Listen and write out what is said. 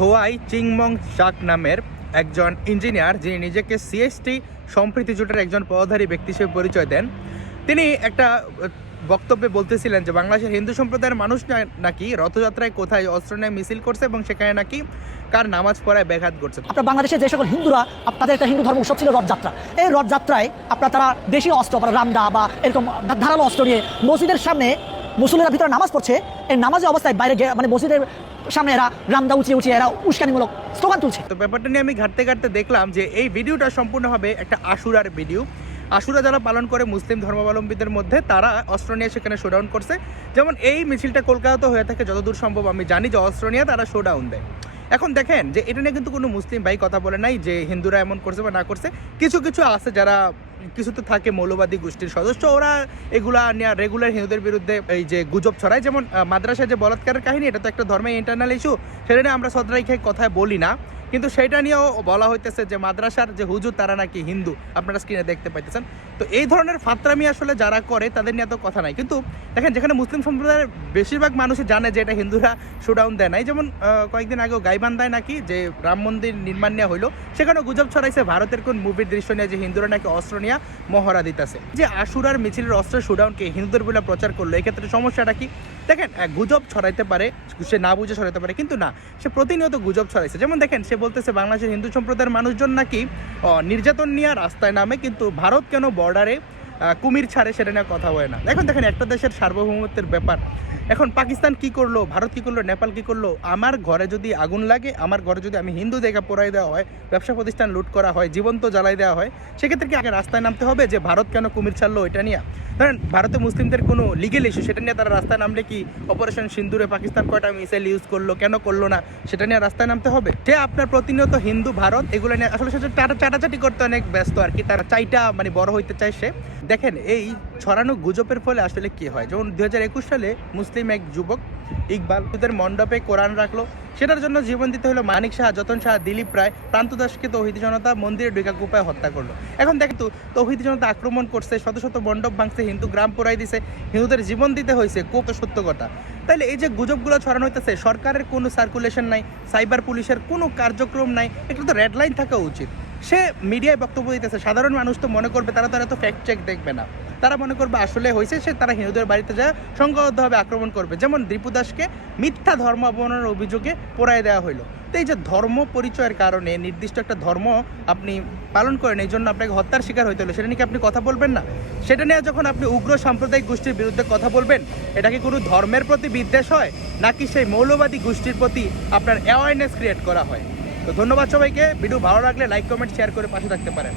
থোয়াই চিংমং চাক নামের একজন ইঞ্জিনিয়ার, যিনি নিজেকে সিএসটি সম্প্রীতি জোটের একজন পদধারী ব্যক্তি হিসেবে পরিচয় দেন। তিনি একটা বক্তব্যে বলতেছিলেন যে বাংলাদেশের হিন্দু সম্প্রদায়ের মানুষ নাকি রথযাত্রায় কোথায় অস্ত্র নিয়ে মিছিল করছে এবং সেখানে নাকি কার নামাজ পড়ায় ব্যাঘাত করছে। আপনার বাংলাদেশে যে সকল হিন্দুরা তাদের একটা হিন্দু ধর্ম উৎসব ছিল রথযাত্রা। এই রথযাত্রায় আপনার তারা দেশীয় অস্ত্র রামদা বা এরকম ধারালো অস্ত্র নিয়ে মসজিদের সামনে মুসলিমরা ভিতরে নামাজ পড়ছে। এই নামাজের অবস্থায় বাইরে মানে মসজিদের সামনে এরা রামদা উঁচিয়ে এরা উস্কানিমূলক স্লোগান তুলছে। তো ব্যাপারটা নিয়ে আমি ঘাটতে দেখলাম যে এই ভিডিওটা সম্পূর্ণভাবে একটা আশুরার ভিডিও। আশুরা যারা পালন করে মুসলিম ধর্মাবলম্বীদের মধ্যে, তারা অস্ত্র নিয়ে সেখানে শোডাউন করছে। যেমন এই মিছিলটা কলকাতাতে হয়ে থাকে, যতদূর সম্ভব আমি জানি যে অস্ত্র নিয়ে তারা শোডাউন দেয়। এখন দেখেন যে এটা নিয়ে কিন্তু কোনো মুসলিম ভাই কথা বলে নাই যে হিন্দুরা এমন করছে বা না করছে। কিছু আছে যারা কিছু তো থাকে মৌলবাদী গোষ্ঠীর সদস্য, ওরা এগুলা নিয়ে রেগুলার হিন্দুদের বিরুদ্ধে এই যে গুজব ছড়ায়। যেমন মাদ্রাসায় যে বলাৎকারের কাহিনী, এটা তো একটা ধর্মের ইন্টারনাল ইস্যু, সেটা নিয়ে আমরা সদরাই খেয়ে কথায় বলি না, কিন্তু সেটা নিয়েও বলা হইতেছে যে মাদ্রাসার যে হুজুর তারা নাকি হিন্দু, আপনারা স্ক্রিনে দেখতে পাইতেছেন। তো এই ধরনের ফাত্রামি আসলে যারা করে তাদের নিয়ে তো কথা নাই। কিন্তু দেখেন, যেখানে মুসলিম সম্প্রদায়ের বেশিরভাগ মানুষই জানে যে এটা হিন্দুরা শোডাউন দেয় নাই, যেমন কয়েকদিন আগেও গাইবান্ধায় নাকি যে রাম মন্দির নির্মাণ নেওয়া হইলো, সেখানেও গুজব ছড়াইছে ভারতের কোন মুভির দৃশ্য নিয়ে যে হিন্দুরা নাকি অস্ত্র নিয়ে মহড়া দিতেছে। যে আশুরার মিছিলের অস্ত্রের শোডাউনকে হিন্দুদের বলে প্রচার করলো, এক্ষেত্রে সমস্যাটা কি? দেখেন, গুজব ছড়াইতে পারে, সে না বুঝে ছড়াইতে পারে, কিন্তু না, সে প্রতিনিয়ত গুজব ছড়াইছে। যেমন দেখেন, সে বলতেছে বাংলাদেশের হিন্দু সম্প্রদায়ের মানুষজন নাকি নির্যাতন নিয়ে রাস্তায় নামে, কিন্তু ভারত কেন বর্ডারে কুমির ছাড়ে সেটা নিয়ে কথা বলে না। এখন দেখেন, একটা দেশের সার্বভৌমত্বের ব্যাপার। এখন পাকিস্তান কি করলো, ভারত কি করলো, নেপাল কি করলো, আমার ঘরে যদি আগুন লাগে, আমার ঘরে যদি আমি হিন্দু জায়গা পোড়াই দেওয়া হয়, ব্যবসা প্রতিষ্ঠান লুট করা হয়, জীবন্ত জ্বালাই দেওয়া হয়, সেক্ষেত্রে কি আগে রাস্তায় নামতে হবে যে ভারত কেন কুমির ছাড়লো এটা নিয়ে? ধরেন ভারতে মুসলিমদের কোনো লিগেল ইস্যু, সেটা নিয়ে তারা রাস্তায় নামলে কি অপারেশন সিন্দুরে পাকিস্তান কয়টা মিসাইল ইউজ করলো, কেন করলো না, সেটা নিয়ে রাস্তায় নামতে হবে? সে আপনার প্রতিনিয়ত হিন্দু ভারত এগুলো নিয়ে আসলে সেটা চাটাচাটি করতে অনেক ব্যস্ত আর কি, তারা চাইটা মানে বড় হইতে চাই সে। দেখেন, এই ছড়ানো গুজবের ফলে আসলে কি হয়, যেমন 2021 সালে মুসলিম এক যুবক ইকবাল ওদের মণ্ডপে কোরআন রাখলো, সেটার জন্য জীবন দিতে হলো মানিক শাহ, যতন শাহ, দিলীপ রায়, প্রান্ত দাসকে তৌহিদি জনতা মন্দিরে ঢুকা কুপায় হত্যা করলো। এখন দেখেন তো, তৌহিদি জনতা আক্রমণ করছে, শত শত মণ্ডপ ভাঙছে, হিন্দু গ্রাম পোড়াই দিছে, হিন্দুদের জীবন দিতে হয়েছে, কত সত্য কথা। তাইলে এই যে গুজবগুলো ছড়ানো হইতেছে, সরকারের কোনো সার্কুলেশন নাই, সাইবার পুলিশের কোনো কার্যক্রম নাই, এগুলো তো রেড লাইন থাকা উচিত। সে মিডিয়ায় বক্তব্য দিতেছে, সাধারণ মানুষ তো মনে করবে, তারা এত ফ্যাক্ট চেক দেখবে না, তারা মনে করবে আসলে হয়েছে, সে তারা হিন্দুদের বাড়িতে যায় সংঘবদ্ধভাবে আক্রমণ করবে। যেমন দীপু দাসকে মিথ্যা ধর্ম অবমাননার অভিযোগে পোড়ায় দেওয়া হলো। তো এই যে ধর্ম পরিচয়ের কারণে নির্দিষ্ট একটা ধর্ম আপনি পালন করেন, এই জন্য আপনাকে হত্যার শিকার হইতে হলো, সেটা নিয়ে আপনি কথা বলবেন না? সেটা নিয়ে যখন আপনি উগ্র সাম্প্রদায়িক গোষ্ঠীর বিরুদ্ধে কথা বলবেন, এটা কি কোনো ধর্মের প্রতি বিদ্বেষ হয়, নাকি সেই মৌলবাদী গোষ্ঠীর প্রতি আপনার অ্যাওয়ারনেস ক্রিয়েট করা হয়? তো ধন্যবাদ সবাইকে। ভিডিও ভালো লাগলে লাইক, কমেন্ট, শেয়ার করে পাশে থাকতে পারেন।